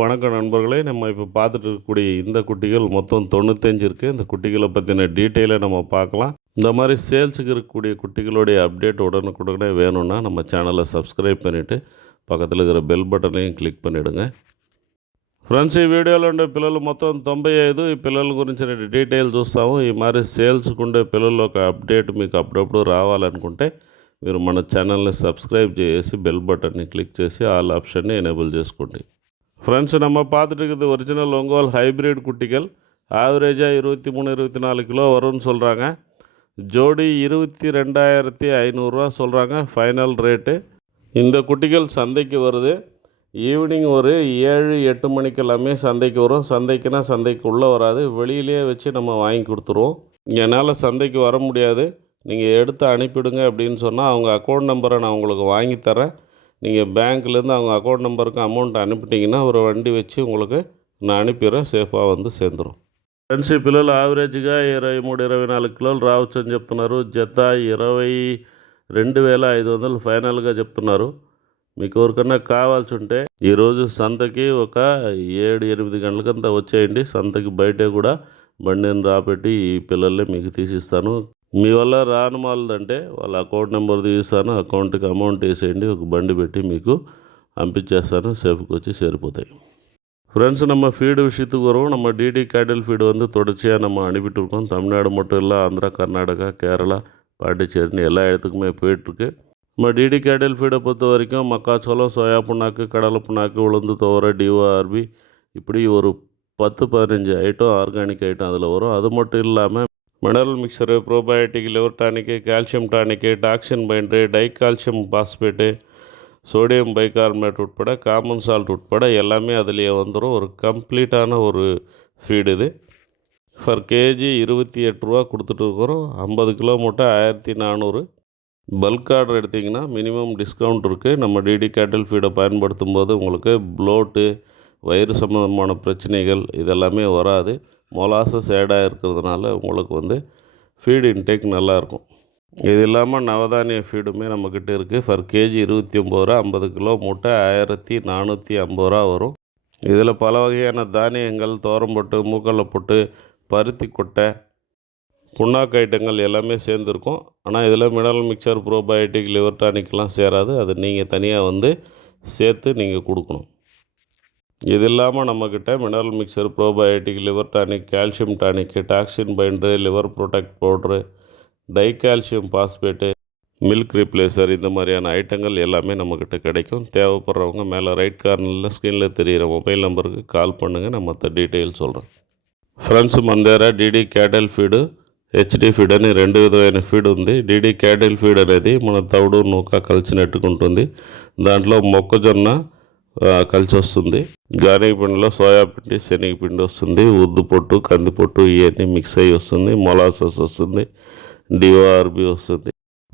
வணக்கம் நண்பர்களே. நம்ம இப்போ பார்த்துட்டு இருக்கக்கூடிய இந்த குட்டிகள் மொத்தம் 95 இருக்குது. இந்த குட்டிகளை பற்றின டீட்டெயிலை நம்ம பார்க்கலாம். இந்த மாதிரி சேல்ஸுக்கு இருக்கக்கூடிய குட்டிகளுடைய அப்டேட் உடனுக்குடனே வேணும்னா நம்ம சேனலை சப்ஸ்கிரைப் பண்ணிவிட்டு పక్కத்தில் இருக்கிற బెల్ బటన్ని క్లిక్ பண்ணிவிடுங்க. ఫ్రెండ్స్, ఈ వీడియోలో ఉండే పిల్లలు మొత్తం 95. ఈ పిల్లల గురించిన డీటెయిల్ చూస్తాము. ఈ మరి సేల్స్కు ఉండే పిల్లల ఒక అప్డేట్ మీకు అప్పుడప్పుడు రావాలనుకుంటే మీరు మన ఛానల్ని సబ్స్క్రైబ్ చేసి బెల్ బటన్ని క్లిక్ చేసి ఆల్ ఆప్షన్ని ఎనేబుల్ చేసుకోండి. ஃப்ரெண்ட்ஸ், நம்ம பார்த்துட்டு இருக்கிறது ஒரிஜினல் ஒங்கோல் ஹைப்ரிட் குட்டிகள். ஆவரேஜாக 23-24 கிலோ வரும்னு சொல்கிறாங்க. ஜோடி 22,500 சொல்கிறாங்க ஃபைனல் ரேட்டு. இந்த குட்டிகள் சந்தைக்கு வருது. ஈவினிங் ஒரு 7-8 மணிக்கு எல்லாமே சந்தைக்கு வரும். சந்தைக்குன்னா சந்தைக்கு உள்ளே வராது, வெளியிலே வச்சு நம்ம வாங்கி கொடுத்துருவோம். என்னால் சந்தைக்கு வர முடியாது, நீங்கள் எடுத்து அனுப்பிவிடுங்க அப்படின்னு சொன்னால் அவங்க அக்கௌண்ட் நம்பரை நான் உங்களுக்கு வாங்கி தரேன். நீங்கள் பேங்க்லேருந்து அவங்க அக்கௌண்ட் நம்பருக்கு அமௌண்ட் அனுப்பிட்டிங்கன்னா ஒரு வண்டி வச்சு உங்களுக்கு நான் అనిపిరా సేఫ్గా வந்து సేంద్రం. ఫ్రెండ్స్, ఈ పిల్లలు యావరేజ్గా 23-24 కిలోలు రావచ్చని చెప్తున్నారు. జత 22,500 ఫైనల్గా చెప్తున్నారు. మీకు ఎవరికన్నా కావాల్సి ఉంటే ఈరోజు సంతకి ఒక 7-8 గంటలకంతా వచ్చేయండి. సంతకి బయటే కూడా బండిని రాపెట్టి ఈ పిల్లల్ని మీకు తీసిస్తాను. మీ వల్ల రానుమాలదంటే వాళ్ళ అకౌంట్ నెంబర్ తీస్తాను, అకౌంట్కి అమౌంట్ వేసేయండి, ఒక బండి పెట్టి మీకు పంపించేస్తాను. சேஃப்க்கு வச்சு சேரிపోతాయి. ஃப்ரெண்ட்ஸ், நம்ம ஃபீடு விஷயத்துக்கு வரும். நம்ம டிடி கேட்டில் ஃபீடு வந்து தொடர்ச்சியாக நம்ம அனுப்பிட்டு இருக்கோம். தமிழ்நாடு மட்டும் இல்லை, ஆந்திரா, கர்நாடகா, கேரளா, பாண்டிச்சேரின்னு எல்லா இடத்துக்குமே போயிட்டுருக்கு. நம்ம டிடி கேட்டில் ஃபீடை பொறுத்த வரைக்கும் மக்காச்சோளம், சோயா புண்ணாக்கு, கடலை புண்ணாக்கு, உளுந்து, துவரை, டிஓஆர்பி இப்படி ஒரு 10-15 ஐட்டம் ஆர்கானிக் ஐட்டம் அதில் வரும். அது மட்டும் இல்லாமல் mineral mixture, probiotic, liver tonic, calcium tonic, toxin binder, dicalcium phosphate, sodium bicarbonate உட்பட காமன் சால்ட் உட்பட எல்லாமே அதிலேயே வந்துடும். ஒரு கம்ப்ளீட்டான ஒரு ஃபீடு இது. ஃபர் கேஜி 28 ரூபா கொடுத்துட்டு இருக்கிறோம். 50 கிலோ மூட்டை 1400. பல்க் ஆர்டர் எடுத்திங்கன்னா மினிமம் டிஸ்கவுண்ட் இருக்குது. நம்ம டிடி கேட்டில் ஃபீடை பயன்படுத்தும் போது உங்களுக்கு ப்ளோட்டு, வயிறு சம்மந்தமான பிரச்சனைகள் இதெல்லாமே வராது. மொலாசஸ் ஆடாக இருக்கிறதுனால உங்களுக்கு வந்து ஃபீடு இன்டேக் நல்லாயிருக்கும். இது இல்லாமல் நவதானிய ஃபீடுமே நம்மக்கிட்ட இருக்குது. ஃபர் கேஜி 29 ரூபா, 50 கிலோ மூட்டை 1450 ரூபா வரும். இதில் பல வகையான தானியங்கள், தோரம்பொட்டு, மூக்கல்லைப்பொட்டு, பருத்தி கொட்டை, புண்ணாக்கு ஐட்டங்கள் எல்லாமே சேர்ந்துருக்கும். ஆனால் இதில் மினரல் மிக்சர், ப்ரோபயோட்டிக், லிவர் டானிக்லாம் சேராது. அது நீங்கள் தனியாக வந்து சேர்த்து நீங்கள் கொடுக்கணும். இது இல்லாமல் நம்மக்கிட்ட mineral mixture, probiotic, liver tonic, calcium tonic, toxin binder, liver protect powder, dicalcium phosphate, milk replacer இந்த மாதிரியான ஐட்டங்கள் எல்லாமே நம்மக்கிட்ட கிடைக்கும். தேவைப்படுறவங்க மேலே ரைட் கார்னரில் ஸ்க்ரீனில் தெரிகிற மொபைல் நம்பருக்கு கால் பண்ணுங்கள், நான் மற்ற డీటెయిల్ சொல்கிறேன். ఫ్రెండ్స్, మన దగ్గర DD cattle feed, HD feed అని 2 విధమైన ఫీడ్ ఉంది. డీడీ క్యాటిల్ ఫీడ్ అనేది మన తవుడు, నూక కలిసినట్టుగా ఉంటుంది. దాంట్లో మొక్కజొన్న కలిసి వస్తుంది. గార్లిక్ పిండిలో సోయా పిండి, శనగపిండి వస్తుంది, ఉద్దు పొట్టు, కంది పొట్టు ఇవన్నీ మిక్స్ అయ్యి వస్తుంది. మొలాసస్ వస్తుంది, డిఓఆర్బి వస్తుంది,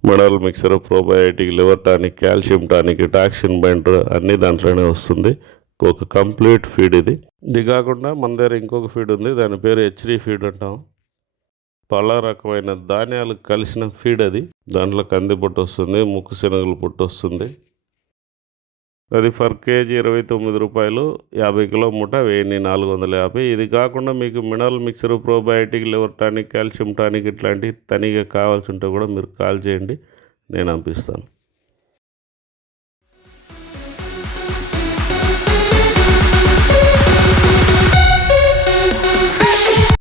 mineral mixer, probiotic, liver tonic, calcium tonic, toxin binder అన్నీ దాంట్లోనే వస్తుంది. ఒక కంప్లీట్ ఫీడ్ ఇది. ఇది కాకుండా మన దగ్గర ఇంకొక ఫీడ్ ఉంది, దాని పేరు హెచ్డి ఫీడ్ అంటాం. పల రకమైన ధాన్యాలు కలిసిన ఫీడ్ అది. దాంట్లో కంది పొట్టు వస్తుంది, ముక్కు శనగల పొట్టు వస్తుంది. అది ఫర్ కేజీ 29 రూపాయలు. 50 కిలో మూట 1450. ఇది కాకుండా మీకు mineral mixer, probiotic, liver tonic, calcium tonic ఇట్లాంటివి తనిగా కావాల్సి ఉంటే కూడా మీరు కాల్ చేయండి, నేను పంపిస్తాను.